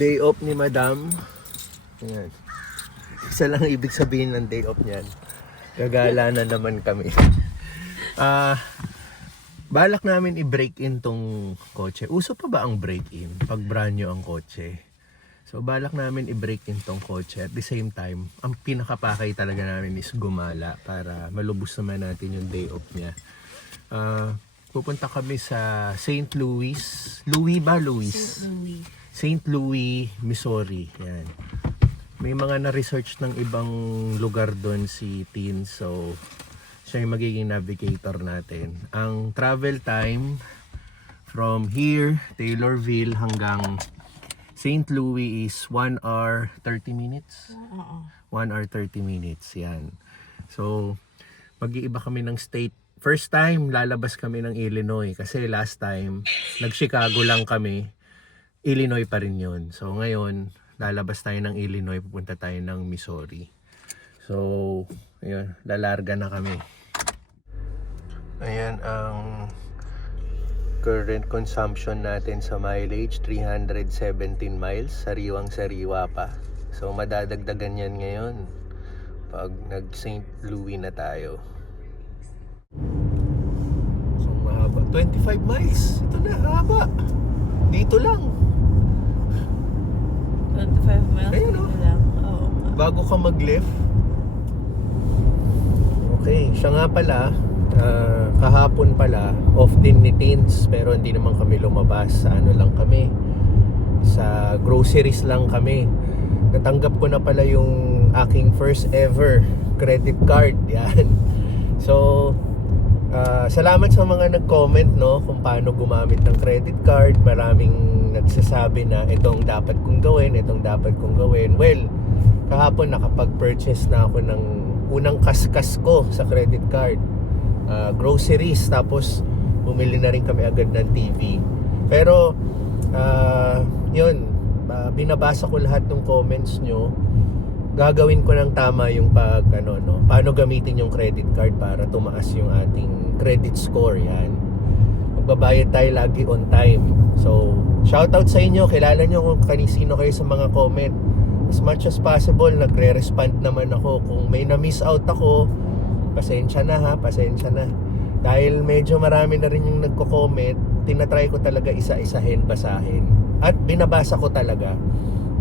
Day off ni Madam. Ayan. Isa lang ibig sabihin ng day off niyan. Gagala na naman kami. Balak namin i-break-in tong kotse. Uso pa ba ang break-in pag brand new ang kotse? So balak namin i-break-in tong kotse. At the same time, ang pinakapakay talaga namin is gumala para malubos naman natin yung day off niya. Pupunta kami sa St. Louis. Louis ba? Louis? St. Louis, Missouri. Yan. May mga na-research ng ibang lugar doon si Tin. So, siya yung magiging navigator natin. Ang travel time from here, Taylorville, hanggang St. Louis is 1 hour 30 minutes. 1 hour 30 minutes. Yan. So, mag-iiba kami ng state. First time, lalabas kami ng Illinois. Kasi last time, nag-Chicago lang kami. Illinois pa rin yun. So, ngayon, lalabas tayo ng Illinois. Pupunta tayo ng Missouri. So, ayun, lalarga na kami. Ayan ang current consumption natin sa mileage, 317 miles, sariwang sariwa pa. So madadagdagan yan ngayon pag nag St. Louis na tayo. So mahaba, 25 miles, ito na, haba. Dito lang 25 miles. ayun, dito lang. Oo. bago ka mag-left. Okay, siya nga pala, kahapon pala, off din ni Teens, pero hindi naman kami lumabas. Sa ano lang kami, sa groceries lang kami. Natanggap ko na pala yung aking first ever credit card. Yan. So, salamat sa mga nag-comment, no, kung paano gumamit ng credit card. Maraming nagsasabi na itong dapat kong gawin, itong dapat kong gawin. Well, kahapon nakapag-purchase na ako ng unang kaskas ko sa credit card. Groceries, tapos bumili na rin kami agad ng TV. Pero yun, binabasa ko lahat ng comments nyo. Gagawin ko ng tama yung paano gamitin yung credit card para tumaas yung ating credit score. Yan, magbabayad tayo lagi on time. So shoutout sa inyo, kilala nyo kung kanisino kayo sa mga comment. As much as possible, nagre-respond naman ako. Kung may na-miss out ako, pasensya na ha, pasensya na. Dahil medyo marami na rin yung nagko-comment, tinatry ko talaga isa-isahin, basahin. At binabasa ko talaga.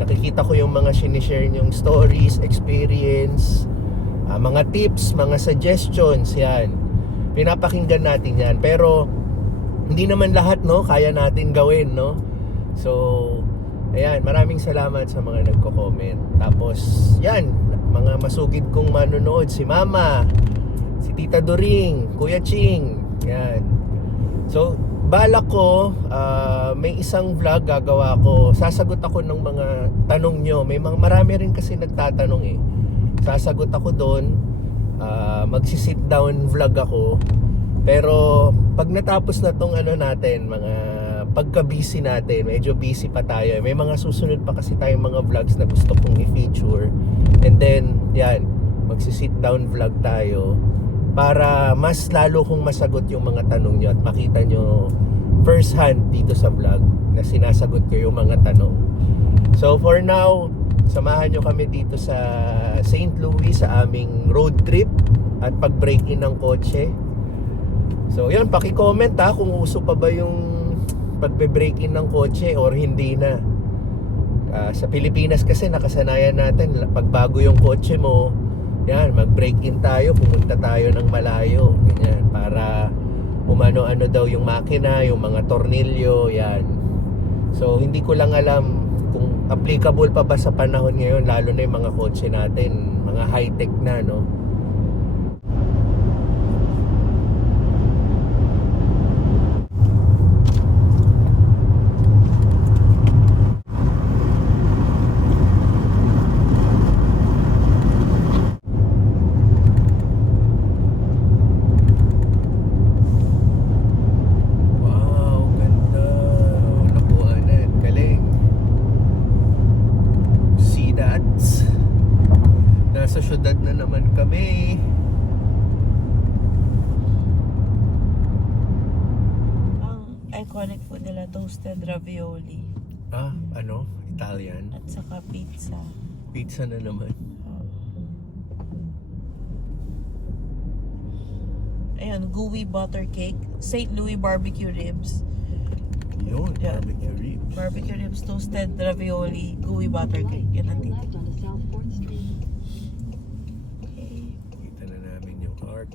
Nakikita ko yung mga sinishare yung stories, experience, mga tips, mga suggestions, yan. Pinapakinggan natin yan. Pero, hindi naman lahat, no, kaya natin gawin, no. So, ayan, maraming salamat sa mga nagko-comment. Tapos, yan, mga masugid kong manonood, si Mama, si Tita Doring, Kuya Ching, yan. So, balak ko, may isang vlog gagawa ko. Sasagot ako ng mga tanong nyo. Marami rin kasi nagtatanong eh. Sasagot ako doon, magsi-sit down vlog ako. Pero, pag natapos na tong natin, mga pagka-busy natin, medyo busy pa tayo. May mga susunod pa kasi tayong mga vlogs na gusto kong i-feature. And then, yan, magsi-sit down vlog tayo para mas lalo kong masagot yung mga tanong nyo at makita nyo first hand dito sa vlog na sinasagot ko yung mga tanong. So, for now, samahan nyo kami dito sa St. Louis sa aming road trip at pag-break-in ng kotse. So, yun, paki-comment ha kung uso pa ba yung pagbe-break-in ng kotse or hindi na. Sa Pilipinas kasi nakasanayan natin, pag bago yung kotse mo, yan, mag-break-in tayo, pumunta tayo ng malayo, ganyan, para umano-ano daw yung makina, yung mga tornilyo, yan. So, hindi ko lang alam kung applicable pa ba sa panahon ngayon, lalo na yung mga kotse natin, mga high-tech na, no? Nasa syudad na naman kami. Ang iconic food nila, toasted ravioli. Ano? Italian. At saka pizza. Pizza na naman. Ayan, gooey butter cake. St. Louis barbecue ribs. Yun, Yeah. barbecue ribs. Barbecue ribs, toasted ravioli, gooey butter cake. Yan ang Left titik. onto South 4th Street. Okay. Kita na namin yung arc.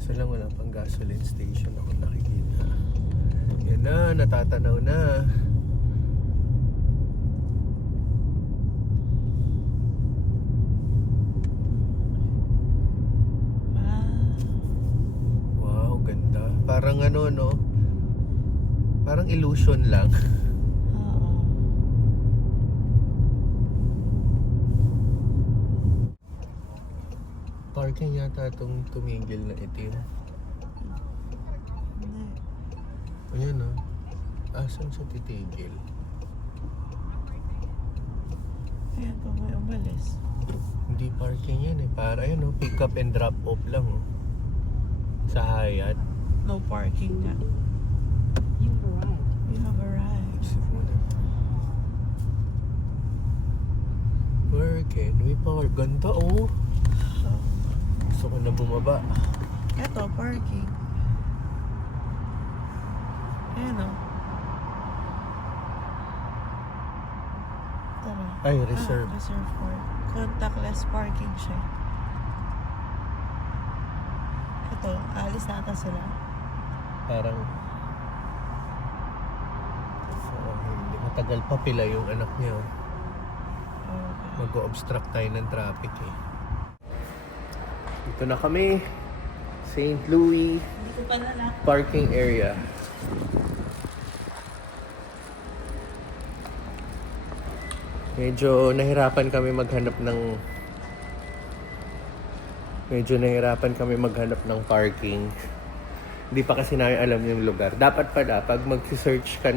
So lang wala pang gasoline station ako nakikita. Yan na, natatanaw na. Wow, ganda. Parang ano, no? Parang illusion lang. Oo. Parking yata itong tumigil na itim. Ayan, no? Asan siya titigil? Ayan pa may umalis. Hindi parking yan eh. Para yun, no? Pick up and drop off lang, oh. Sa Hyatt. No parking nga. You've arrived. We have arrived. Isip mo na. Where can we park? Ganda, oh. Gusto ko na bumaba. Eto, parking. Ayan o. Tara. Ay, reserve. Reserve for contactless parking siya. Ito, alis na ata sila. Parang hindi matagal pa pila yung anak niya, oh. Okay. Mag-obstruct tayo ng traffic eh. Dito na kami. St. Louis Hindi ko pa na parking area. Medyo nahirapan kami maghanap ng parking. Hindi pa kasi namin alam yung lugar. Dapat pala, pag magsisearch ka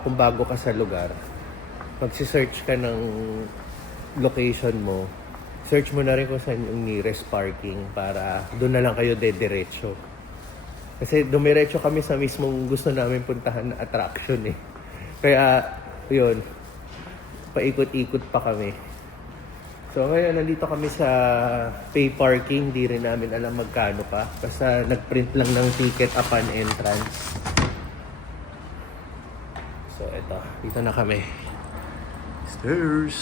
kung bago ka sa lugar, magsisearch ka ng location mo, search mo na rin kung saan yung nearest parking para doon na lang kayo dediretso. Kasi dumiretso kami sa mismong gusto namin puntahan na attraction eh. Kaya, yun, paikot-ikot pa kami. So ngayon, nandito kami sa pay parking. Di rin namin alam magkano pa. Basta nag-print lang ng ticket upon entrance. So eto, dito na kami. Stairs.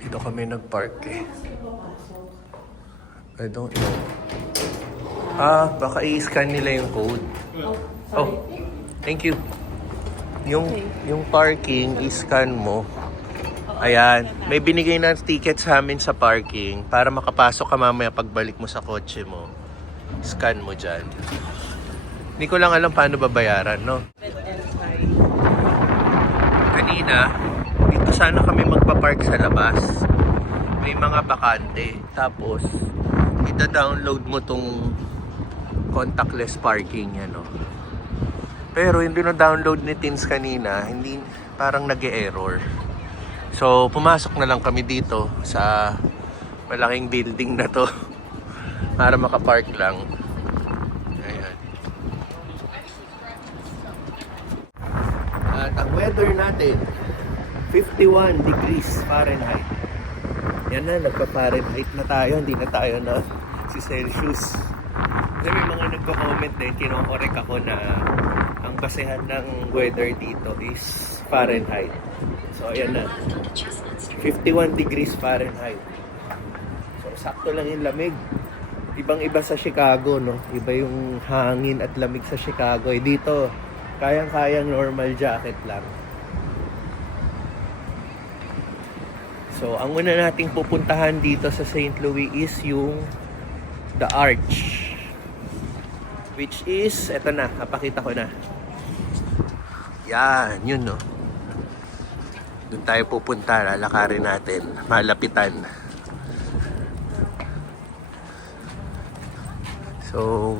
Dito kami nag-park eh. I don't know. Baka i-scan nila yung code. Oh, thank you. Yung parking, i-scan mo. Ayan, may binigay na ticket sa amin sa parking para makapasok ka mamaya pagbalik mo sa kotse mo. Scan mo dyan. Hindi ko lang alam paano babayaran, no? Kanina, dito sana kami magpa-park sa labas. May mga bakante. Tapos, ida-download mo tong contactless parking yan, no? Pero yung dino-download ni Tins kanina, hindi, parang nag-e-error. So, pumasok na lang kami dito sa malaking building na to para makapark lang. Ayan. At ang weather natin, 51 degrees Fahrenheit. Yan na, nagpa-Fahrenheit na tayo. Hindi na tayo na si Celsius. Kasi may mga nagko-comment din, kinokorek ako na ang basehan ng weather dito is Fahrenheit. So, ayan na. 51 degrees Fahrenheit. So, sakto lang yung lamig. Ibang-iba sa Chicago, no? Iba yung hangin at lamig sa Chicago. Eh, dito, kayang-kayang normal jacket lang. So, ang una nating pupuntahan dito sa St. Louis is yung The Arch. Which is, eto na, napakita ko na. Yan, yun, no. Doon tayo pupunta, lalakarin natin, malapitan. So,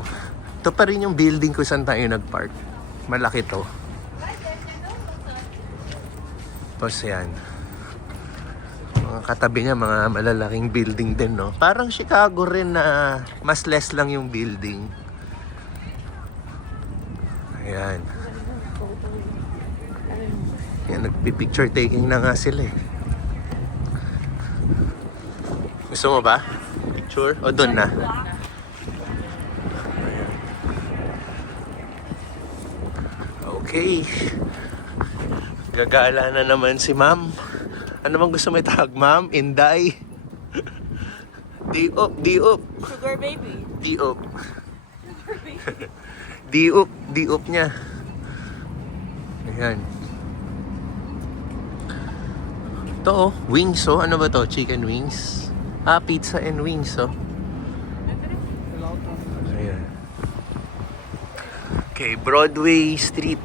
ito pa rin yung building kung saan tayo nag-park. Malaki to. Tapos yan. Mga katabi niya, mga malalaking building din, no? Parang Chicago rin na mas less lang yung building. Ayan. Yan, nagpi-picture taking na nga sila eh. Gusto mo ba? Picture? O doon na? Ayan. Okay. Gagala na naman si ma'am. Ano bang gusto mo itawag, ma'am? Inday? Di-up, di-up. Sugar baby. Di-up. Di-up, di-up niya. Ayan. Ito oh, wings oh. Ano ba to? Chicken wings? Ah, pizza and wings oh. Ayan. Okay, Broadway Street.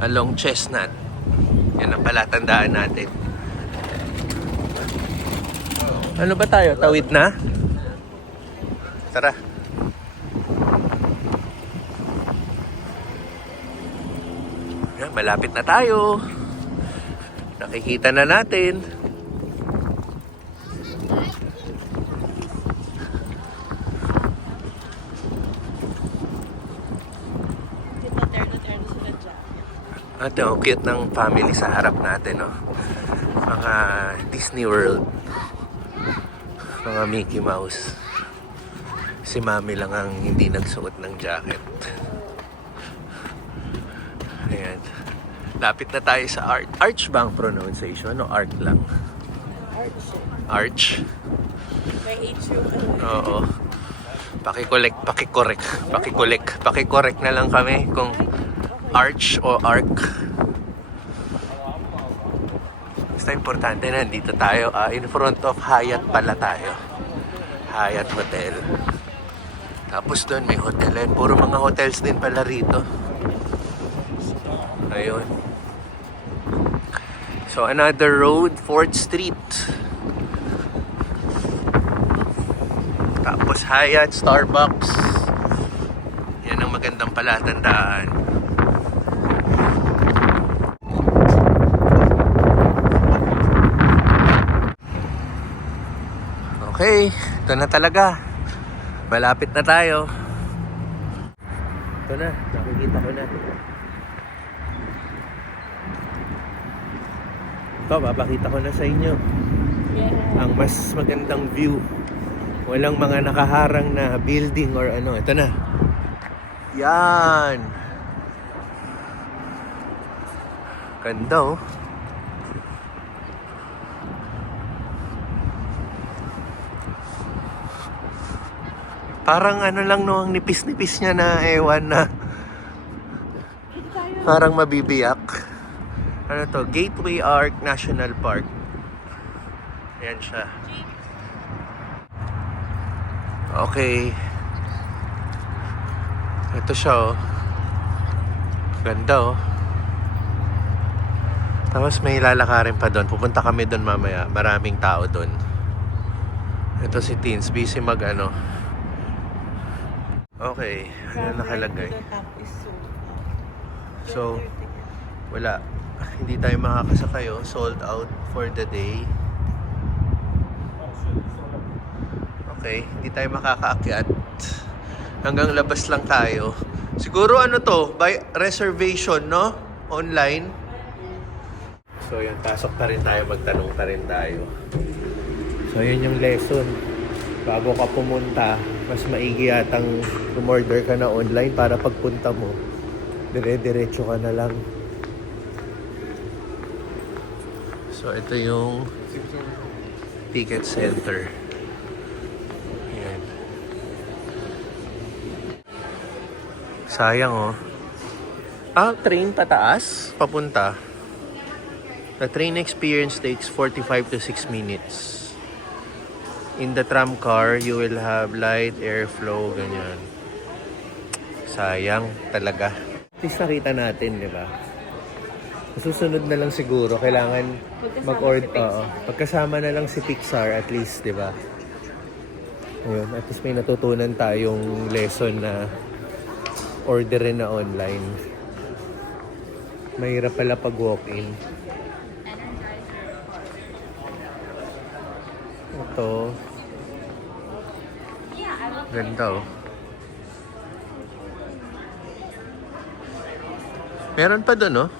Along Chestnut. Yan ang palatandaan natin. Ano ba tayo? Tawid na? Tara. Yan, malapit na tayo. Nakikita na natin. Terno sila dyan. Ate, ang cute ng family sa harap natin, no? Mga Disney World. Mga Mickey Mouse. Si Mami lang ang hindi nagsuot ng jacket. Ayan. Lapit na tayo sa Arch. Arch ba ang pronunciation? O Arch lang? Arch. Arch? May H yung Oo. Pakikorek na lang kami kung Arch o Arc. Basta importante na dito tayo. In front of Hyatt pala tayo. Hyatt Hotel. Tapos doon may hotel. Puro mga hotels din pala rito. Ayun. So another road, 4th Street. Tapos Hyatt, Starbucks. Yan ang magandang palatandaan. Okay, ito na talaga. Malapit na tayo. Ito na, nakikita ko na. Ito, papakita ko na sa inyo. Ang mas magandang view. Walang mga nakaharang na building or ano. Ito na. Yan. Ganda oh. Parang ano lang no, ang nipis-nipis niya na ewan na. Parang mabibiyak. Ano to? Gateway Arc National Park. Ayan siya. Okay. Ito siya oh. Ganda oh. Tapos may lalakarin pa doon. Pupunta kami doon mamaya. Maraming tao doon. Ito si Teens. Busy mag ano. Okay. Ano nakalagay? So, wala. Hindi tayo makakasakay oh. Sold out for the day. Okay. Hindi tayo makakaakyat. Hanggang labas lang tayo. Siguro ano to? By reservation, no? Online. So, yan. Pasok pa rin tayo. Magtanong pa rin tayo. So, yan yung lesson. Bago ka pumunta, mas maigi yatang umorder ka na online para pagpunta mo, dire-diretso ka na lang. So, ito yung ticket center. Ayan. Sayang oh. Train pataas, papunta. The train experience takes 45 to 6 minutes. In the tram car, you will have light airflow, ganyan. Sayang talaga. At least nakita natin, di ba? Susunod na lang siguro, kailangan mag-order. Pagkasama na lang si Pixar at least, di ba? Ayun, at least may natutunan tayong lesson na orderin na online. Mahirap pala pag walk-in. Ito. Ganda oh. Meron pa doon, oh.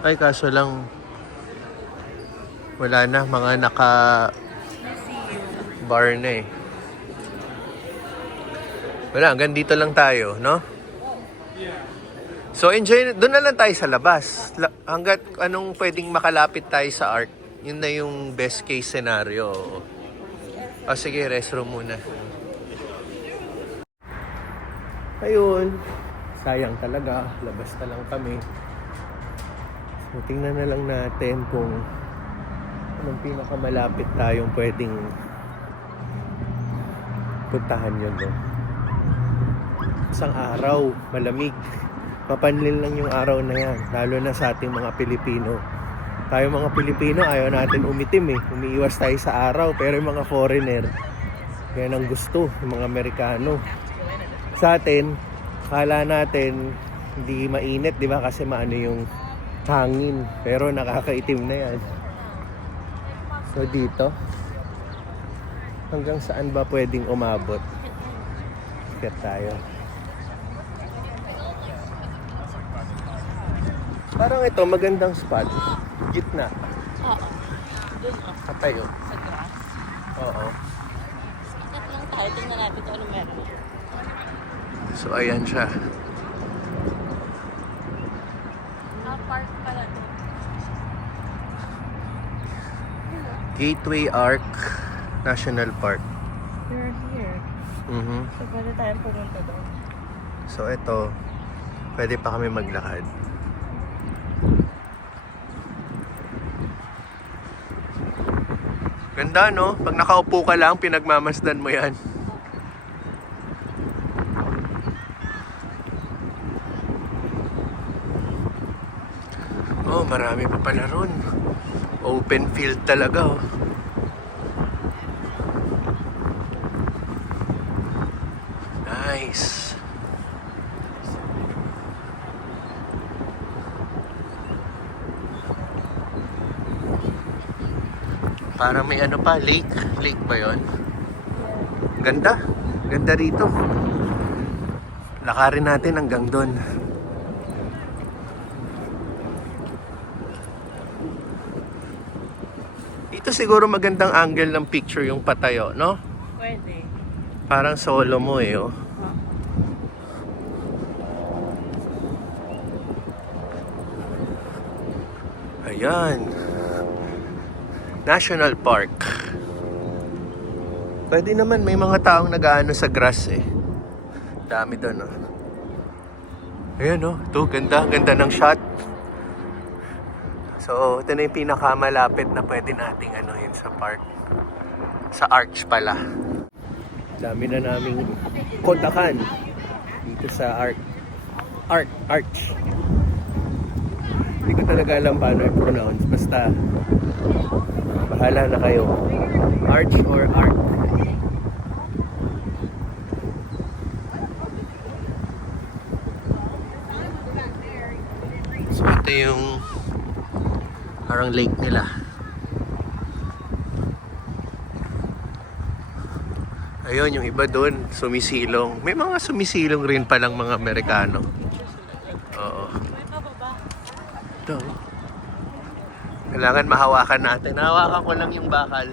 Ay, kaso lang wala na, mga naka bar na eh. Wala, hanggang dito lang tayo, no? So enjoy, doon na lang tayo sa labas. Hanggat anong pwedeng makalapit tayo sa art, yun na yung best case scenario. O sige, restroom muna. Ayun, sayang talaga, labas na lang kami. So tingnan na lang natin kung anong pinakamalapit tayong pwedeng puntahan yun, no? Isang araw, malamig. Mapanlil lang yung araw na yan, lalo na sa ating mga Pilipino. Tayo mga Pilipino, ayaw natin umitim eh. Umiiwas tayo sa araw, pero yung mga foreigner, yan ang gusto, yung mga Amerikano. Sa atin, akala natin hindi mainit, di ba? Kasi maano yung hangin, pero nakakaitim na yan. So dito, hanggang saan ba pwedeng umabot? Kaya tayo. Parang ito, magandang spot. Gitna. Oo. Doon oh. Katayo. Sa grass. Oo. Sikat lang tayo. Tingnan natin ito ano meron. So, ayan siya. Park pala to. Gateway Arc National Park. We're here. So, pwede tayong pumunta doon. So, ito, pwede pa kami maglakad. Ganda, no? Pag nakaupo ka lang, pinagmamasdan mo yan. Oh, marami pa pala ron. Open field talaga, oh. Nice. Parang may ano pa, lake. Lake ba yun? Ganda. Ganda rito. Lakarin natin hanggang doon. Ito siguro magandang angle ng picture yung patayo, no? Pwede. Parang solo mo eh, oh. Ayan. National Park. Pwede naman, may mga taong nag-aano sa grass eh. Dami doon, oh. Ayan, oh. Ito, ganda. Ganda ng shot. So, ito na yung pinakamalapit na pwede nating anuhin sa park. Sa arch pala. Dami na naming kontakan dito sa arch. Hindi ko talaga alam paano i-pronounce. Basta, bahala na kayo. Arch or arc? So, ito yung parang lake nila. Ayun, yung iba doon, sumisilong. May mga sumisilong rin palang mga Amerikano. Oo. May pababa. Ito. Kailangan mahawakan natin. Hawakan ko lang yung bakal.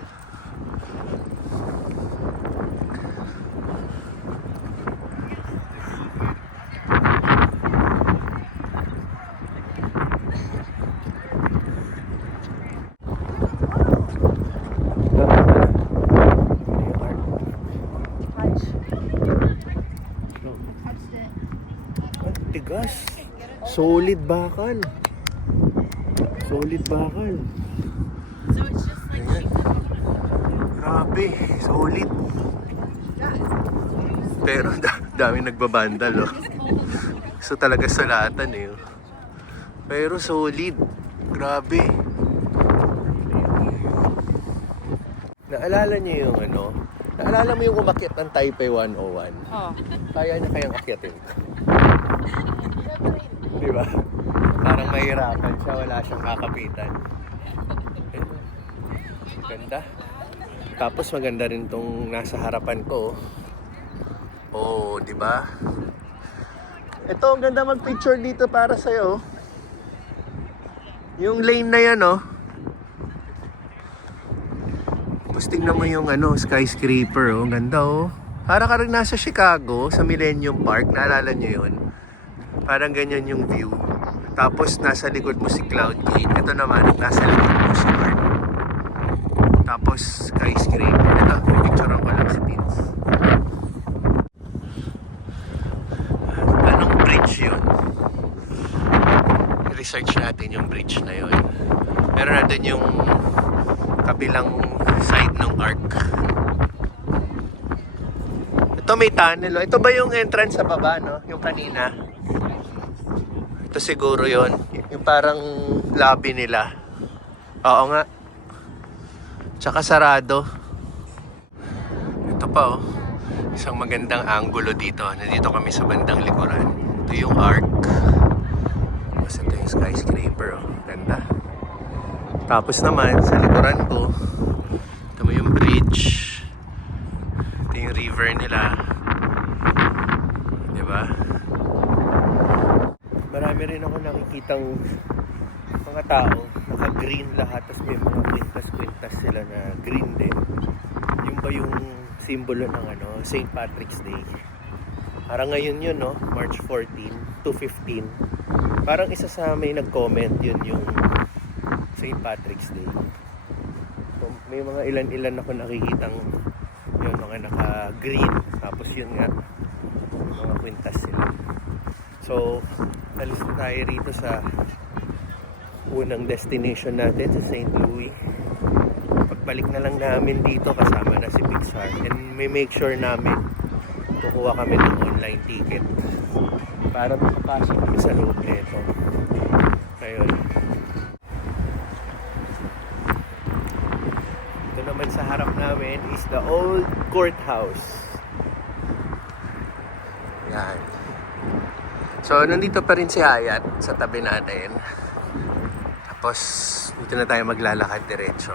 Tigas. Solid bakal. Solid bakal. So it's just like Grabe, solid. Pero dami nagbabandal, oh. So talaga salatan eh. Oh. Pero solid. Grabe. Naalala niyo yung ano? Naalala mo yung umakyat ng Taipei 101? oh. Kaya niya kayang akyatin. Di ba? Parang mahirapan siya, wala siyang kakapitan. Ganda. Tapos maganda rin tong nasa harapan ko. Oh, di ba? Ito, ang ganda mag-picture dito para sa'yo. Yung lane na yan, oh. Tapos tingnan mo yung skyscraper, oh. Ang ganda, oh. Para ka rin nasa Chicago, sa Millennium Park. Naalala nyo yun? Parang ganyan yung view. Tapos nasa likod mo si Cloud Gate. Ito naman, nasa likod mo si Art. Tapos skyscraper. Ito, picturean ko lang si Tins. Anong bridge yun? I-research natin yung bridge na yun. Meron natin yung kabilang side ng arc. Ito may tunnel. Ito ba yung entrance sa baba, no? Yung kanina. Ito siguro yon, yung parang lobby nila. Oo nga. Tsaka sarado. Ito pa, oh. Isang magandang angulo dito. Nandito kami sa bandang likuran. Ito yung arc. Tapos ito yung skyscraper, oh. Ganda. Tapos naman sa likuran ko, ito mo yung bridge. Ito yung river nila. Diba? Marami rin ako nakikitang mga tao, naka-green lahat, tapos may mga kwintas-kwintas sila na green din. Yung ba yung simbolo ng St. Patrick's Day? Parang ngayon yun, no? March 14 to 15. Parang isa sa may nag-comment yun yung St. Patrick's Day. So, may mga ilan-ilan ako nakikitang yun, mga naka-green. Tapos yun nga, mga kwintas sila. So, alis na tayo rito sa unang destination natin sa St. Louis. Pagbalik na lang namin dito kasama na si Pixar, and may make sure namin kukuha kami ng online ticket para makapasok kami sa loob nito. Ayun. Ito naman sa harap namin is the old courthouse. Yan. So, nandito pa rin si Hayat sa tabi natin. Tapos, dito na tayo maglalakad diretso.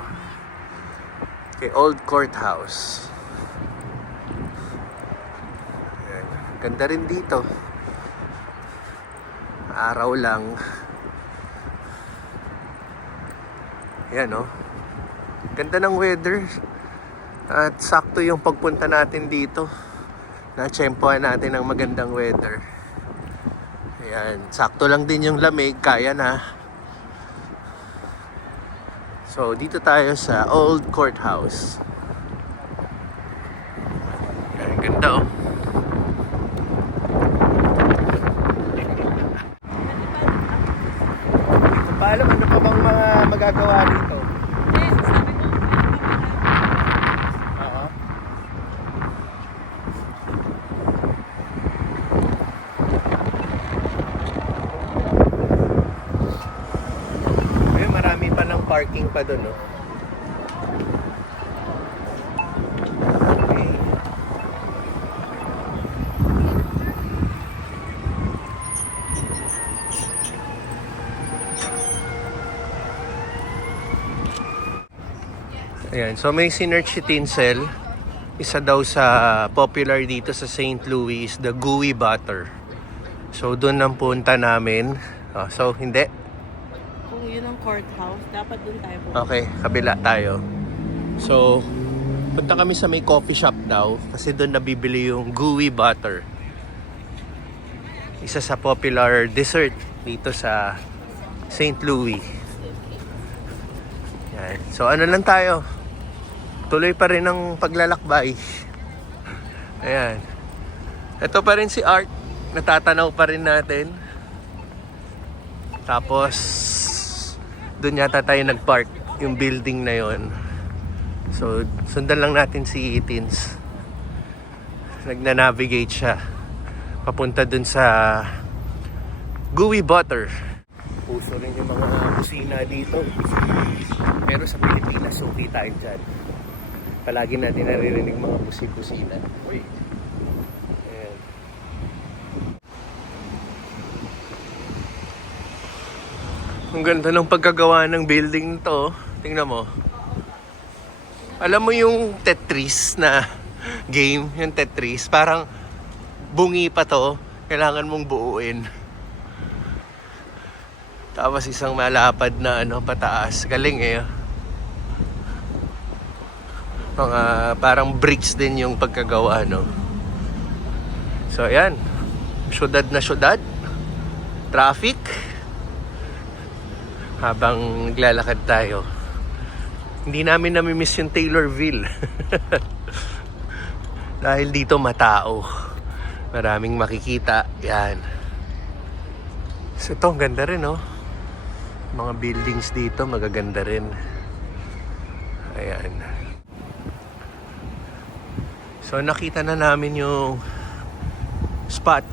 Okay, Old Courthouse. Ayan. Ganda rin dito. Araw lang. Ayan, oh. Ganda ng weather. At sakto yung pagpunta natin dito. Na-tsempohan natin ang magandang weather. Ayan, sakto lang din yung lamig, kaya na. So, dito tayo sa Old Courthouse. Ayan, ganda, oh. Hindi ko pa alam ano pa bang mga magagawa dito. Oo. Marami pa ng parking pa doon, no? Okay. Ayan, so may sinerch si Tinsel. Isa daw sa popular dito sa St. Louis, the gooey butter. So doon ang punta namin. So hindi. Kung yun ang courthouse, dapat dun tayo po. Okay, kabila tayo. So, punta kami sa may coffee shop daw kasi doon nabibili yung gooey butter. Isa sa popular dessert dito sa St. Louis. Yan. So, ano lang tayo? Tuloy pa rin ang paglalakbay. Ayan. Ito pa rin si Art. Natatanaw pa rin natin. Tapos, doon yata tayo nagpark, yung building na yon. So, sundan lang natin si Itins. Nagna-navigate siya papunta doon sa gooey butter. Puso rin yung mga kusina dito. Pero sa Pilipinas, okay tayo dyan. Palagi natin naririnig mga kusina. Uy. Ayan. Ang ganda ng pagkagawa ng building to. Tingnan mo. Alam mo yung Tetris na game, yung Tetris, parang bungi pa to, kailangan mong buuin. Tapos isang malapad na pataas. Galing eh. Mga parang bricks din yung pagkagawa, no? So ayan, syudad na syudad, traffic. Habang naglalakad tayo, hindi namin namimiss yung Taylorville. Dahil dito matao, maraming makikita. Yan. So ito, ang ganda rin, no? Mga buildings dito, magaganda rin. Ayan. So nakita na namin yung spot,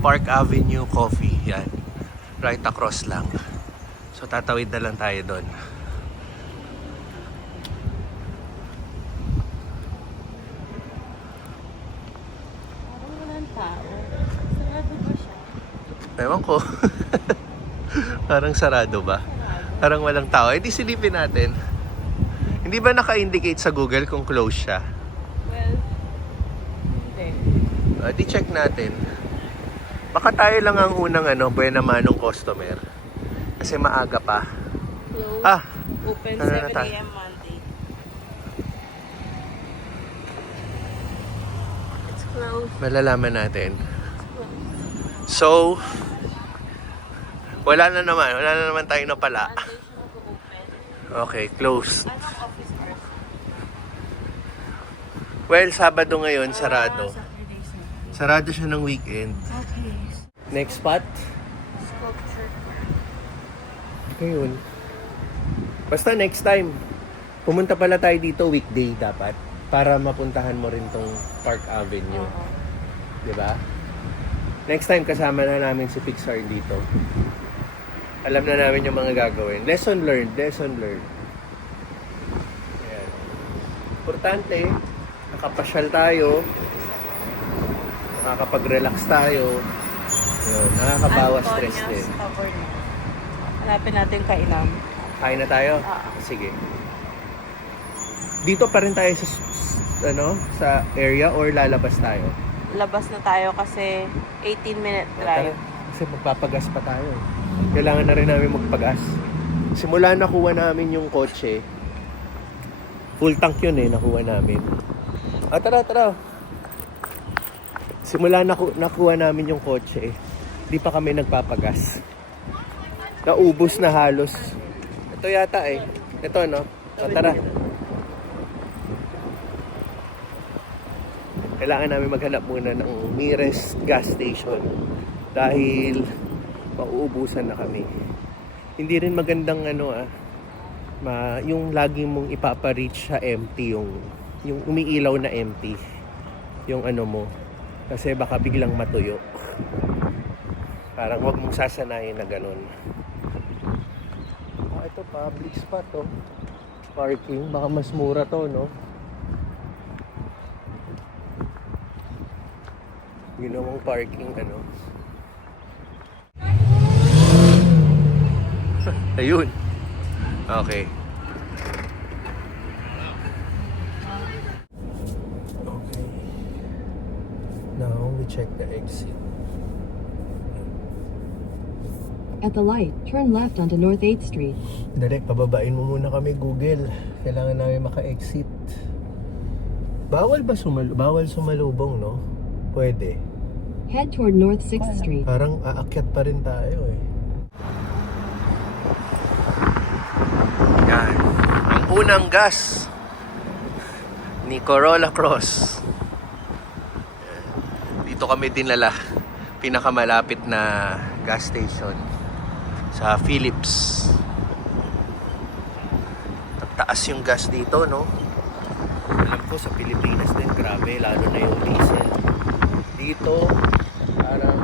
Park Avenue Coffee. Yan. Right across lang. So tatawid na lang tayo doon. Parang walang tao. Sarado ba siya? Ewan ko. Parang sarado ba? Parang walang tao. Eh di silipin natin. Hindi ba naka-indicate sa Google kung close siya? Well, hindi. Di check natin. Baka tayo lang ang unang buena manong customer. Kasi maaga pa. Close. Ah, Open ano 7 na tayo? a.m. Monday. It's closed. malalaman natin. So, wala na naman tayo na pala. Monday siya mag-open. Okay, close. Anong office hours? Well, Sabado ngayon, sarado. Saturday, Sunday. Sarado siya ng weekend. Okay. Next spot? Sculpture. Ayun. Basta next time, pumunta pala tayo dito weekday dapat para mapuntahan mo rin tong Park Avenue. Di ba? Next time kasama na namin si Pixar dito. Alam na namin yung mga gagawin. Lesson learned. Ayan. Importante, nakapasyal tayo, nakakapag-relax tayo, yun, nakakabawas stress din. Hanapin natin kainan. Kain na tayo? Ah. Sige. Dito pa rin tayo sa sa area or lalabas tayo? Labas na tayo kasi 18-minute drive. Kasi magpapagas pa tayo. Kailangan na rin namin magpagas. Simula nakuha namin yung kotse, full tank yun nakuha namin. Tara. Simula nakuha namin yung kotse, di pa kami nagpapagas. Naubos na halos. Ito yata Ito no? Tara. Kailangan namin maghanap muna ng nearest gas station dahil mauubusan na kami. Hindi rin magandang yung lagi mong ipapa-reach sa empty, yung umiilaw na empty yung mo kasi baka biglang matuyo. Parang wag mong sasanayin na ganun. Ito public spot to. Parking, baka mas mura to, no? Ginawang parking Ayun. Okay. Now we check the exit. At the light, turn left onto North 8th Street. Dali, pababain mo muna kami Google. Kailangan namin maka-exit. Bawal sumalubong, no? Pwede. Head toward North 6th Street. Parang aakyat pa rin tayo Yan. Ang unang gas ni Corolla Cross. Dito kami dinala. Pinakamalapit na gas station sa Philips. Taas yung gas dito, no? Alam ko sa Pilipinas din, grabe, lalo na yung diesel. Dito, parang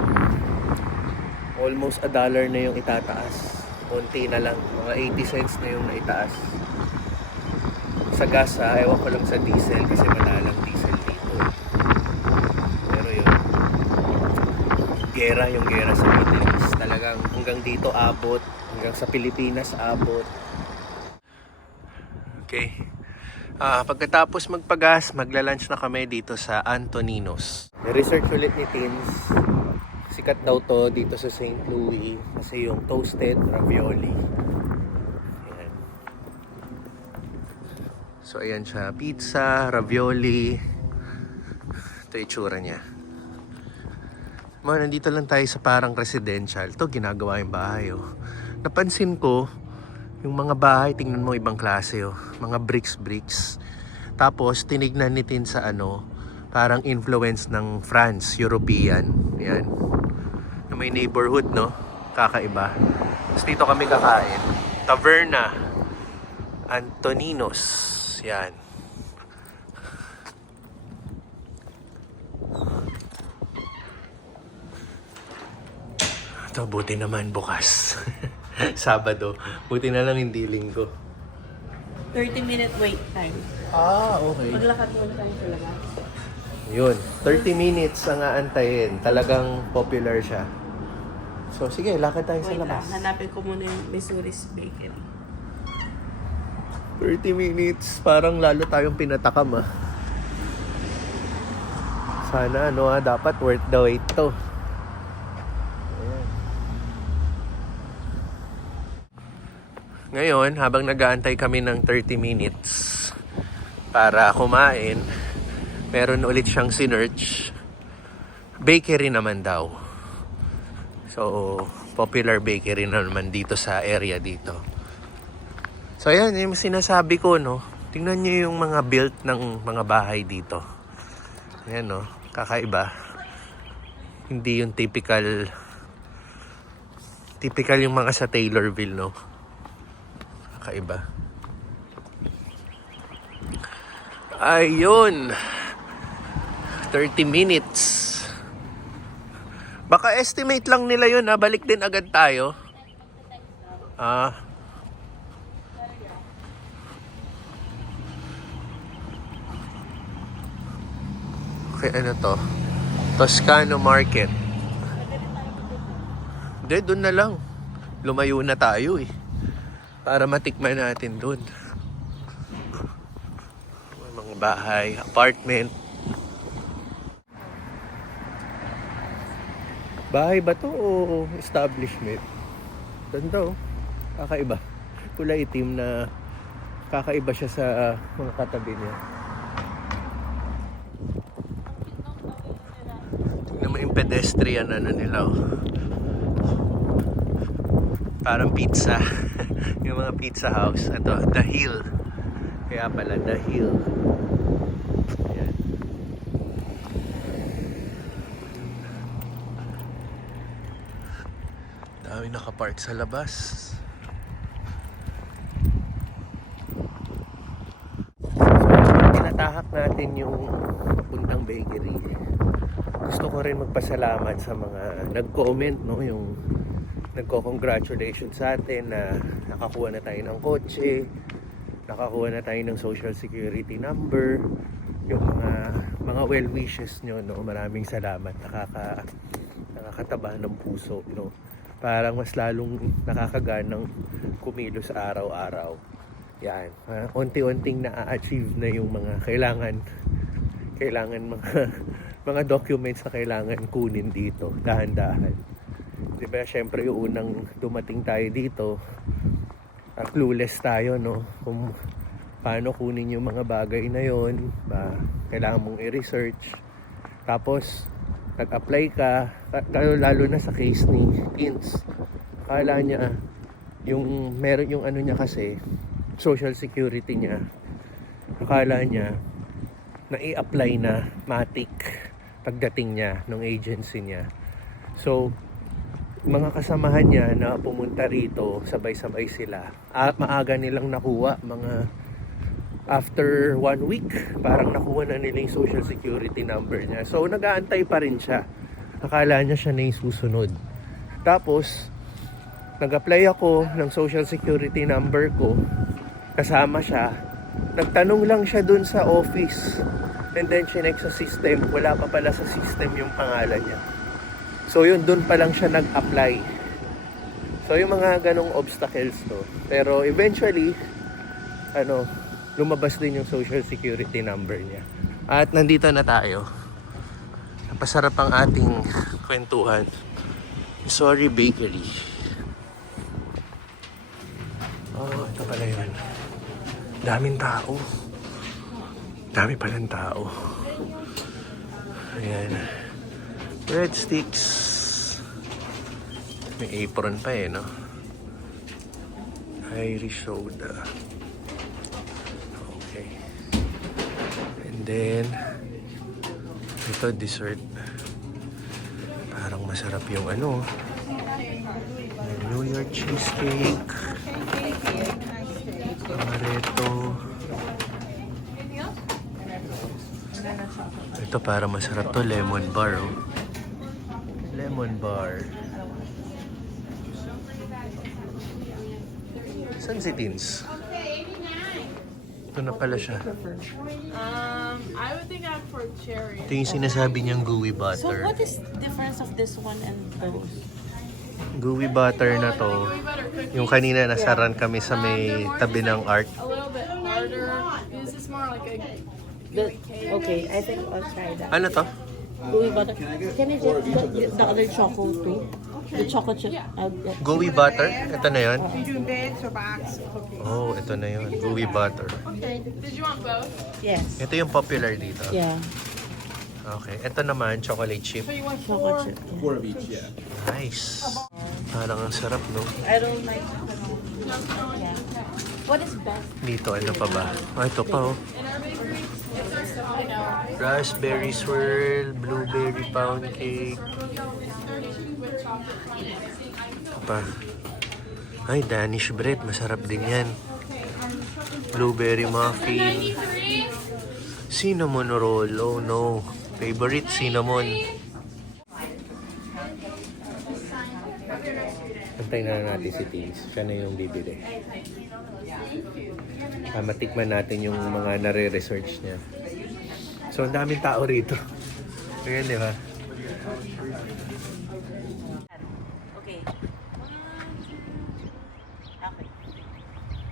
almost $1 na yung itataas. Konti na lang, mga 80 cents na yung naitaas. Sa gas ewan ko lang sa diesel kasi madalang diesel dito. Pero yun, yung gera sa Middle East, talagang hanggang dito abot, hanggang sa Pilipinas abot. Okay. Pagkatapos magpagas, magla-lunch na kami dito sa Antoninos. May research ulit ni Tins. Sikat daw to dito sa St. Louis kasi yung toasted ravioli. Ayan. So ayan siya, pizza, ravioli. Ito yung itsura niya. Nandito lang tayo sa parang residential. Ito ginagawa yung bahay. Oh. Napansin ko, yung mga bahay, tingnan mo ibang klase. Oh. Mga bricks. Tapos tinignan nitin sa parang influence ng France, European. Yan. Na may neighborhood, no? Kakaiba. Tapos dito kami kakain. Taverna Antoninos. Yan. Ito, buti naman bukas. Sabado. Buti na lang hindi linggo. 30-minute wait time. Okay. Maglakad mo tayo sa labas. Yun, 30 minutes ang aantayin. Talagang popular siya. So, sige, lakad tayo sa Wait labas. lang, hanapin ko muna yung Missouris Bakery. 30 minutes, parang lalo tayong pinatakam Sana dapat worth the wait to. Ayan. Ngayon, habang nag-aantay kami ng 30 minutes para kumain, meron ulit siyang sinearch. Bakery naman daw. So, popular bakery na naman dito sa area dito. So, ayan, yung sinasabi ko, no? Tingnan nyo yung mga built ng mga bahay dito. Ayan, no? Kakaiba. Hindi yung typical yung mga sa Taylorville, no? Kakaiba. Ayun. 30 minutes. Baka estimate lang nila yun, balik din agad tayo. Okay, ano to? Toscano Market. Hindi, doon na lang. Lumayo na tayo para matikman natin doon. Mga bahay, apartment. Bahay ba to o establishment? Ganda kakaiba. Kulay itim na kakaiba siya sa mga katabi niya. Tingnan mo yung pedestrian nila Parang pizza. Yung mga pizza house. Ito, The Hill. Kaya pala, The Hill. Ayan. Dami nakapark sa labas. So, tinatahak natin yung papuntang bakery. Gusto ko rin magpasalamat sa mga nag-comment, no? Yung nagko-congratulations sa atin na nakakuha na tayo ng kotse, nakakuha na tayo ng social security number, yung mga well wishes nyo, no? Maraming salamat. Nakakataba ng puso, no? Parang mas lalong nakakaganang kumilos araw-araw. Yan, unti-unting na-achieve na yung mga kailangan mga documents na kailangan kunin dito, dahan-dahan. Diba, syempre yung unang dumating tayo dito, clueless tayo, no? Kung paano kunin yung mga bagay na yon, kailangan mong i-research. Tapos, nag-apply ka, lalo na sa case ni Tins. Akala niya, meron yung niya kasi, social security niya. Akala niya, na i-apply na matik pagdating niya ng agency niya. So, mga kasamahan niya na pumunta rito, sabay-sabay sila. Maaga nilang nakuha, mga after 1 week, parang nakuha na nila yung social security number niya. So, nag-aantay pa rin siya. Akala niya siya na yung susunod. Tapos, nag-apply ako ng social security number ko. Kasama siya. Nagtanong lang siya dun sa office. And then, chinek sa system. Wala pa pala sa system yung pangalan niya. So yun, dun pa lang siya nag-apply. So yung mga ganong obstacles to. Pero eventually, lumabas din yung social security number niya. At nandito na tayo. Napasarap ang ating kwentuhan. Sorry Bakery. Oh, ito pala yun. Daming tao. Dami palang tao. Ayan. Breadsticks. May apron pa eh, no? Irish soda. Okay. And then, ito dessert. Parang masarap yung ano. New York cheesecake. Amaretto. Ito para masarap to, lemon bar. Oh. Lemon bar. Saan si Teens? Ito na pala siya. I would think I'm for cherry. Ito yung sinasabi niyang gooey So butter. what is difference of this one and those? Gooey butter na to. Yung kanina nasaran kami sa may tabi ng art. A little bit harder. This is more like a Okay, I think I'll try that. Ano to? Gooey butter. Can I just get the other chocolate too? The chocolate chip. I'll get. Gooey butter? Ito na yun? you doing bags or box? Okay. Oh, ito na yun. Gooey butter. Did you want both? Yes. Ito yung popular dito. Yeah. Okay. Ito naman, chocolate chip. So you want Chocolate four? chip. Nice. Parang ang sarap, no? I don't like. Yeah. What is best? Dito, ano pa ba? Ah, ito pa, oh. In our bakery, it's our stuff, you know. Raspberry swirl, blueberry pound cake. It's 32 with chocolate. Ito pa. Ay, Danish bread. Masarap din yan. Blueberry muffin. Cinnamon roll. Oh, no. Favorite, cinnamon. Antayin na natin si Teens. Siya na yung bibili. Matikman natin yung mga nare-research niya. So, ang daming tao rito. Ayan, di ba? Okay.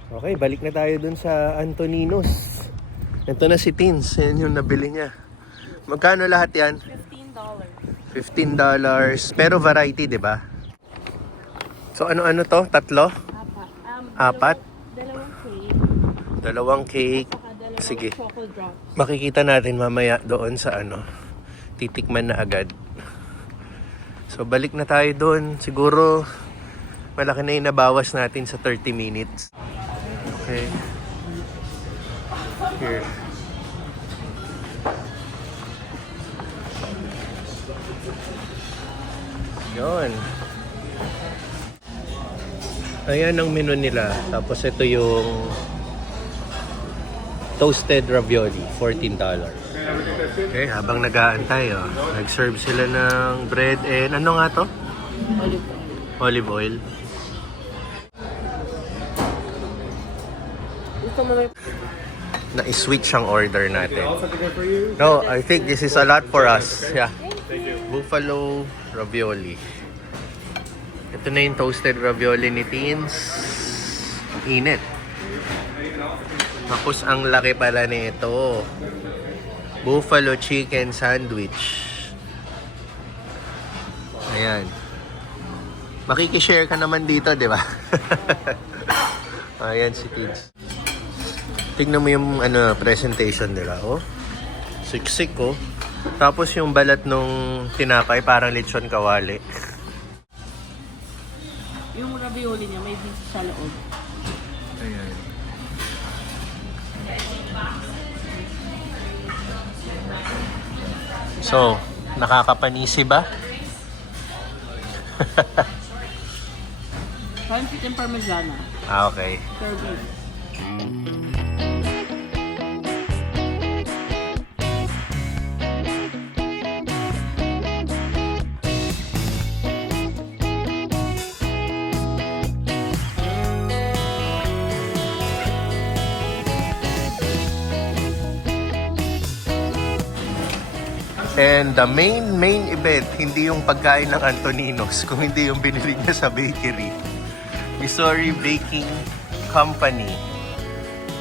Okay, balik na tayo dun sa Antoninos. Ito na si Teens. Yan yung nabili niya. Magkano lahat yan? $15. $15. Pero variety, di ba? So, ano-ano to? Tatlo? Apat? Dalawang cake. Dalawang cake. Saka dalawang Sige. chocolate drop. Makikita natin mamaya doon sa ano. Titikman na agad. So, balik na tayo doon. Siguro, malaki na yung nabawas natin sa 30 minutes. Okay. Here. Yun. Ayan ang menu nila. Tapos ito yung toasted ravioli, $14. Okay, habang nag-aantay, oh, nag-serve sila ng bread and ano nga to? Olive oil. Olive oil. Gusto mo may... Na-switch ang order natin. No, I think this is a lot for us. Yeah. Buffalo ravioli. Ito na yung toasted ravioli ni Teens. Init. Tapos ang laki pala nito. Buffalo chicken sandwich. Ayan. Makikishare ka naman dito, di ba? Ayan si Teens. Tignan mo yung ano, presentation nila, oh. Siksik, oh. Tapos yung balat nung tinapay, parang lechon kawali. Yung ravioli niya, may beef sa loob. Ayan. So, nakakapanisi ba? Parang chicken parmigiana. Ah, okay. Pero beef. And the main event, hindi yung pagkain ng Antoninos, kung hindi yung binili niya sa bakery. Missouri Baking Company.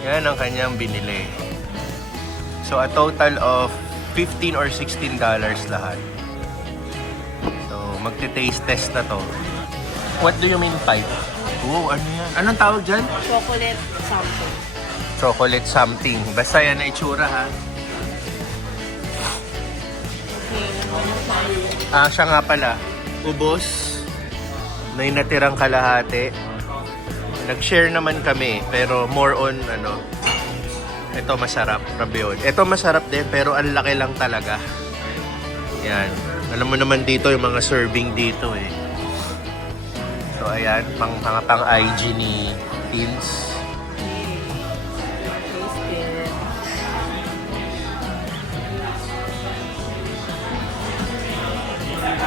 Yan ang kanyang binili. So, a total of $15 or $16 lahat. So, magte-taste test na to. What do you mean pipe? Oh, ano yan? Anong tawag dyan? Chocolate something. Chocolate something. Basta yan na itsura, ha? Siya nga pala. Ubos. May natirang kalahati. Nag-share naman kami, pero more on, ito masarap, rabiol. Ito masarap din, pero ang laki lang talaga. Yan. Alam mo naman dito, yung mga serving dito eh. So, ayan, mga pang-IG ni Teens.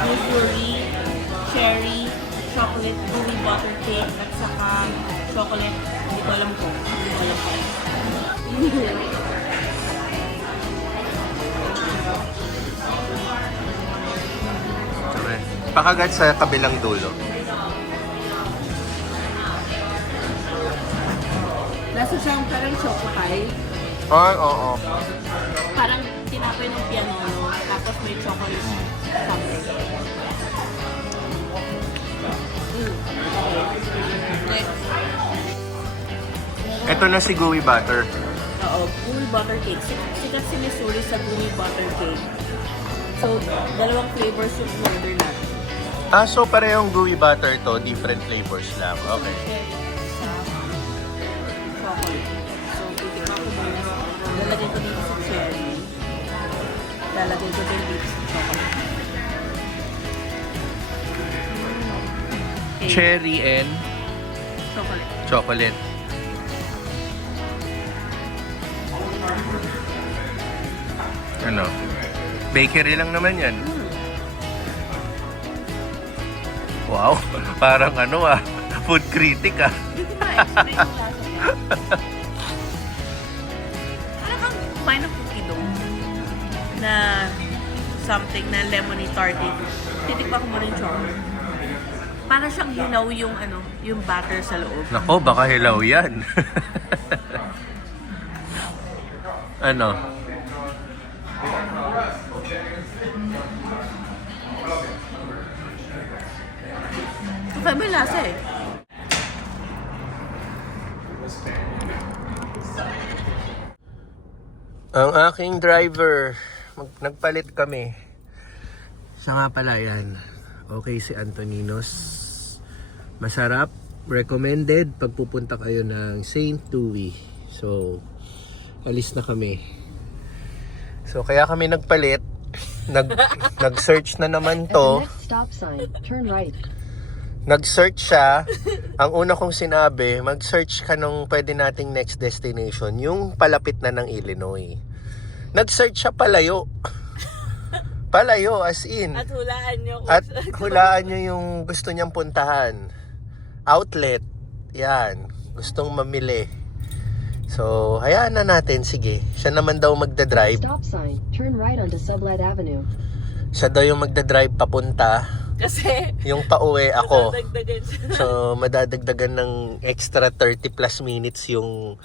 Usually, cherry, chocolate, gooey butter cake, at saka chocolate. Hindi ko alam kung. Okay. Pakagat sa kabilang dulo. Nasa siyang parang choco pie. Ay, oo. Parang tinapay ng pianono, tapos may chocolate something. Okay. Next. Ito na si gooey butter. Oo, gooey butter cake. Sikat si Missouri sa gooey butter cake. So, dalawang flavors yung order natin. So parehong gooey butter to, different flavors lang. Okay. Cherry sa chocolate. So, titikman ko muna. Lalagay ko dito sa cherry. Lalagay ko din dito sa chocolate. Okay. Cherry and chocolate. Ano? Bakery lang naman yan. Wow, parang food critic Dito na, explain yung lasa niya. Parang kang kumain ng cookie dough na something na lemony tarty. Titikman ko muna yung chocolate. Para siyang hilaw yung yung batter sa loob. Nako, baka hilaw yan. Ano? Kakaiba yung lasa eh. Ang aking driver, nagpalit kami. Siya nga pala yan. Okay si Antoninos. Masarap. Recommended pag pupunta kayo ng St. Louis. So, alis na kami. So, kaya kami nagpalit. Nag-search na naman At the to. next stop sign, turn right. Nag-search siya. Ang una kong sinabi, mag-search ka nung pwede nating next destination, yung palapit na ng Illinois. Nag-search siya palayo. Palayo, as in. At hulaan nyo. At hulaan nyo yung gusto niyang puntahan. Outlet. Yan. Gustong mamili. So, hayaan na natin. Sige. Siya naman daw magdadrive. Stop sign, turn right onto Sublet Avenue. Siya daw yung magdadrive papunta. Kasi, Yung pauwi ako. nadagdagan siya. So, madadagdagan ng extra 30 plus minutes yung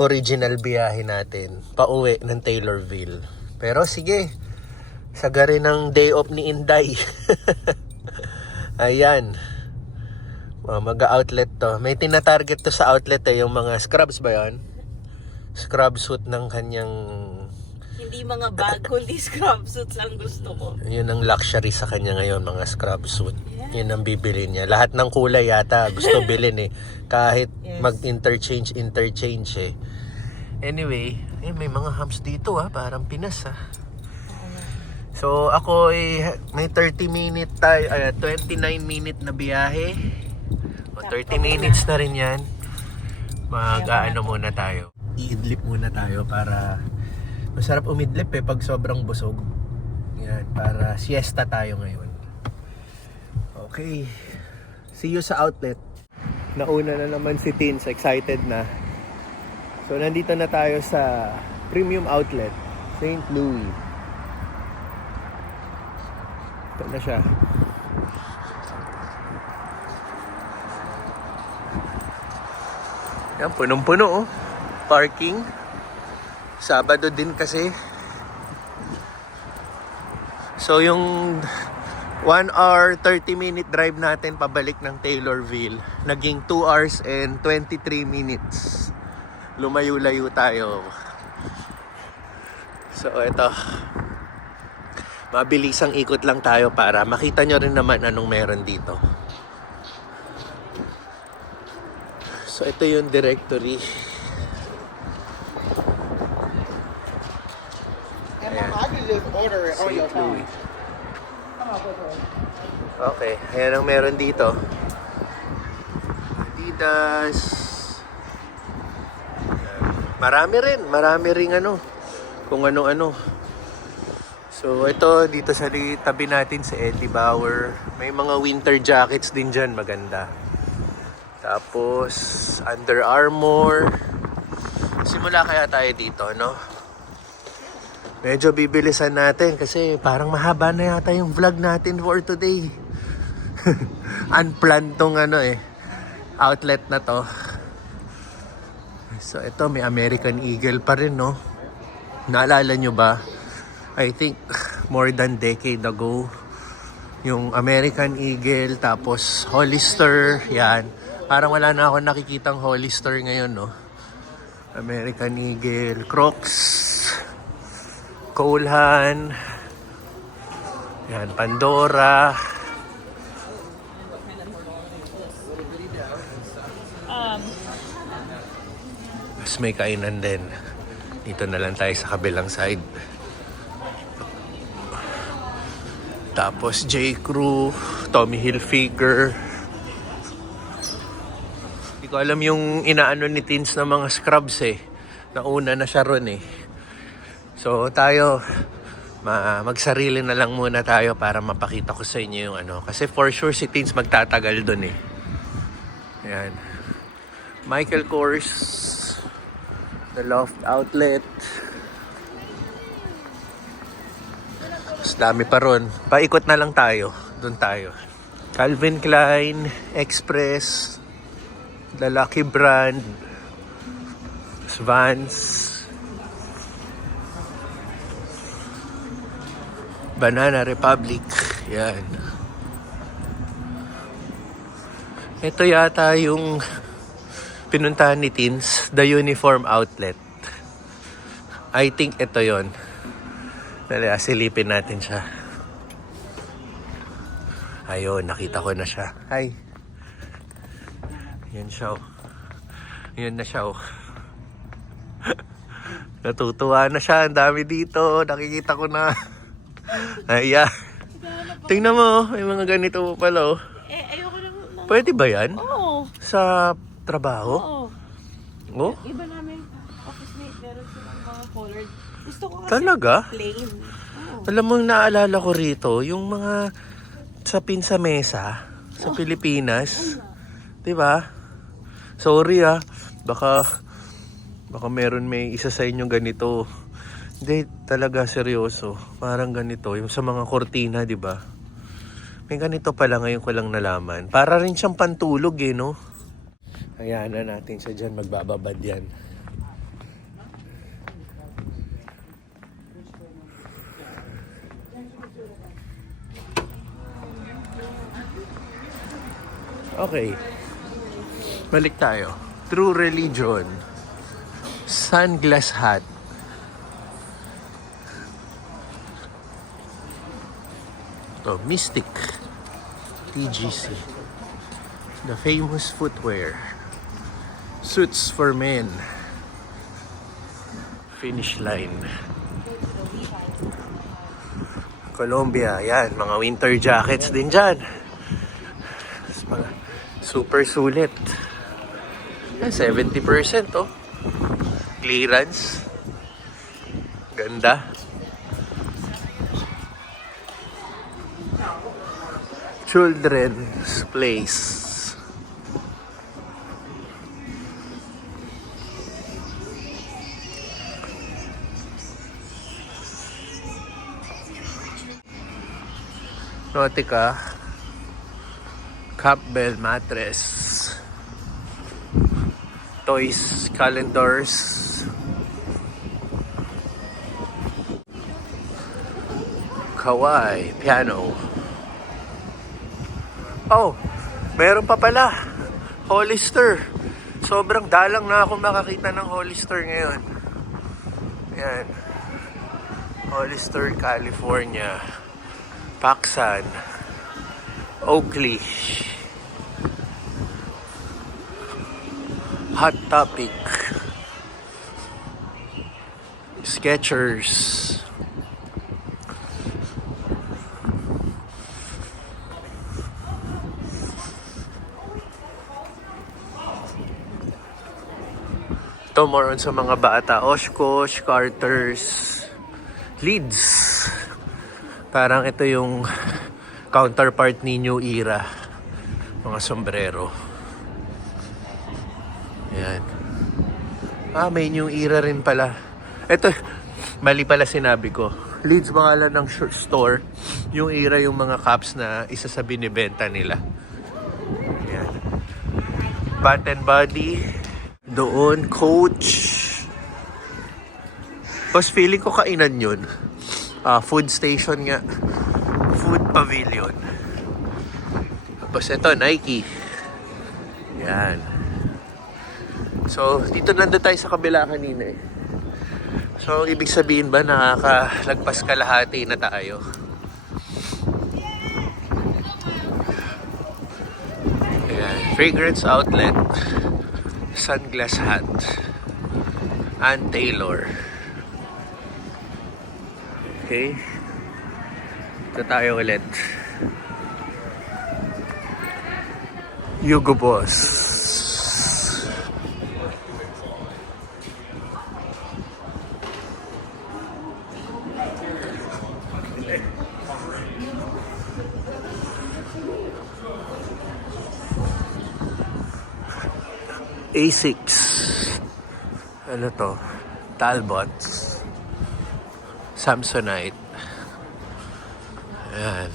original biyahe natin. Pauwi ng Taylorville. Pero sige, sagari ng day off ni Inday. Ayan. Mag-outlet to. May tina-target to sa outlet yung mga scrubs ba yan? Scrub suit ng kanyang... Hindi mga bag, kundi scrub suits ang gusto ko. Yun ang luxury sa kanya ngayon, mga scrub suit. Yun ang bibili niya. Lahat ng kulay yata gusto bilhin eh. Kahit mag-interchange eh. Anyway, may mga hams dito parang Pinas So ako may 29 minute na biyahe. O 30 minutes na rin yan. Mag-aano muna tayo. I-idlip muna tayo para masarap umidlip pag sobrang busog. Yan, para siesta tayo ngayon. Okay. See you sa outlet. Nauna na naman si Teens, excited na. So nandito na tayo sa Premium Outlet, St. Louis. Ito na siya. Yan, punong-puno parking. Sabado din kasi. So yung 1 hour 30 minute drive natin pabalik ng Taylorville, naging 2 hours and 23 minutes. Lumayo-layo tayo. So ito, mabilisang ikot lang tayo para makita nyo rin naman anong meron dito. So ito yung directory. I can just order it on your St. phone. Louis. Okay, ayan ang meron dito. Adidas. Marami ring ano, kung ano-ano. So ito, dito sa tabi natin sa Eddie Bauer. May mga winter jackets din dyan, maganda. Tapos, Under Armour. Simula kaya tayo dito, no? Medyo bibilisan natin kasi parang mahaba na yata yung vlog natin for today. Unplanned tong outlet na to. So ito, may American Eagle pa rin, no? Naalala nyo ba? I think more than decade ago, yung American Eagle, tapos Hollister, yan. Parang wala na ako nakikitang Hollister ngayon, no? American Eagle, Crocs, Colehan, yan, Pandora. Mas may kainan din. Dito na lang tayo sa kabilang side. Tapos J. Crew, Tommy Hilfiger. Hindi ko alam yung inaano ni Teens na mga scrubs eh. Nauna na siya ron eh. So tayo, magsarili na lang muna tayo para mapakita ko sa inyo yung ano. Kasi for sure si Teens magtatagal dun eh. Ayan. Michael Kors, The Loft Outlet. Mas dami pa ron. Paikot na lang tayo. Dun tayo. Calvin Klein, Express, The Lucky Brand, Vans, Banana Republic. Yan. Ito yata yung pinuntahan ni Teens, the Uniform Outlet. I think ito yon. Dali, silipin natin siya. Ayun, nakita ko na siya. Hi. Yan siya. Yun na siya. Natutuwa na siya. Ang dami dito. Nakikita ko na. Ayan. Tingnan mo, may mga ganito pala. Ayoko naman. Pwede ba yan? Oo. Sa trabaho? Oo. Oh? Iba namin office mate, meron silang mga colored. Gusto ko kasi Talaga? plain. Oo. Alam mo, naalala ko rito, yung mga sapin sa mesa sa Pilipinas. Diba? Sorry baka meron may isa sa inyo ganito. Hindi, talaga seryoso. Parang ganito, yung sa mga kortina, diba? May ganito pala, ngayon ko lang nalaman. Para rin siyang pantulog no? Hayaan na natin siya dyan, magbababad yan. Okay. Balik tayo. True Religion. Sunglass hat. To Mystic. TGC. The famous footwear. Suits for men. Finish line. Colombia. Yan. Mga winter jackets din dyan. Mga super sulit. 70% clearance. Ganda. Children's Place. Nautica. Campbell mattress. Toys, calendars. Kawai Piano. Oh, meron pa pala. Hollister. Sobrang dalang na ako makakita ng Hollister ngayon. Ayan. Hollister, California. Pacsan. Oakley. Hot Topic. Skechers. Ito more on sa mga bata. Oshkosh, Carter's, Leeds. Parang ito yung counterpart ni New Era. Mga sombrero. Ayan. May New Era rin pala. Ito, mali pala sinabi ko. Leeds pangalan ng store. Yung Era yung mga caps na isa sa binibenta nila. Ayan. Bath and Body. Doon, Coach. Tapos feeling ko kainan yun. Food station nga. Food pavilion. Tapos ito, Nike. Yan. So, dito nandun tayo sa kabila kanina eh. So, ibig sabihin ba nakakalagpas kalahati na tayo? Ayan. Fragrance Outlet. Sunglass Hat. Ann Taylor. Okay. Ito tayo ulit. Hugo Boss. Asics. Ano to? Talbots. Samsonite. Ayan.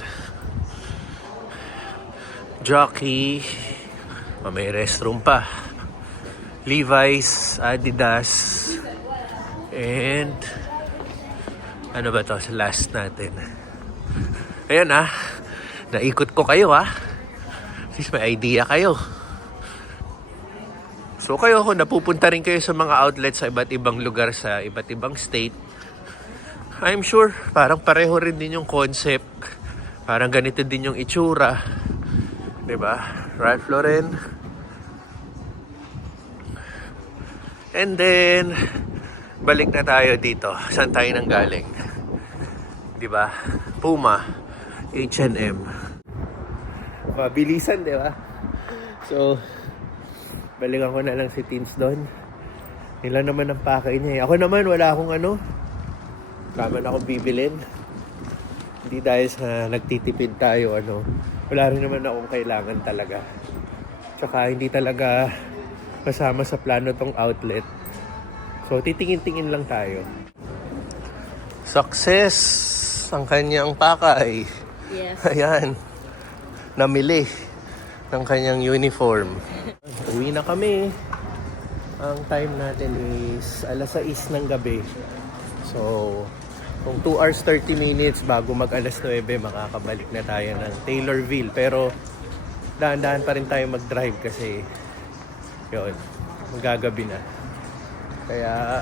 Jockey. May restroom pa. Levi's, Adidas. And ano ba to? Last natin. Ayan naikot ko kayo At least may idea kayo. So kayo kung napupunta rin kayo sa mga outlets sa iba't ibang lugar sa iba't ibang state, I'm sure parang pareho rin din yung concept. Parang ganito din yung itsura. 'Di ba? Ralph Lauren. And then balik na tayo dito. Saan tayo nang galing? 'Di ba? Puma, H&M. Mabilisan, 'di ba? So balikan ko na lang si Teens doon. Nila naman ang pakay niya. Ako naman, wala akong Kaman akong bibilin. Hindi dahil sa nagtitipid tayo, wala rin naman akong kailangan talaga. Tsaka hindi talaga kasama sa plano tong outlet. So, titingin-tingin lang tayo. Success ang kanyang pakay. Yes. Ayan. Namili ng kanyang uniform. Uwi na kami. Ang time natin is 6:00 ng gabi. So, kung 2 hours 30 minutes bago mag 9:00, makakabalik na tayo ng Taylorville. Pero, dahan-dahan pa rin tayo mag-drive kasi yun, magagabi na. Kaya,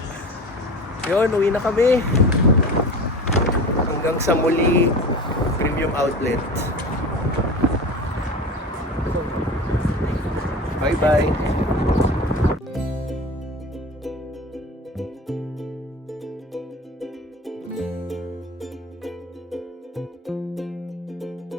yun, uwi na kami. Hanggang sa muli, Premium Outlet. Bye-bye.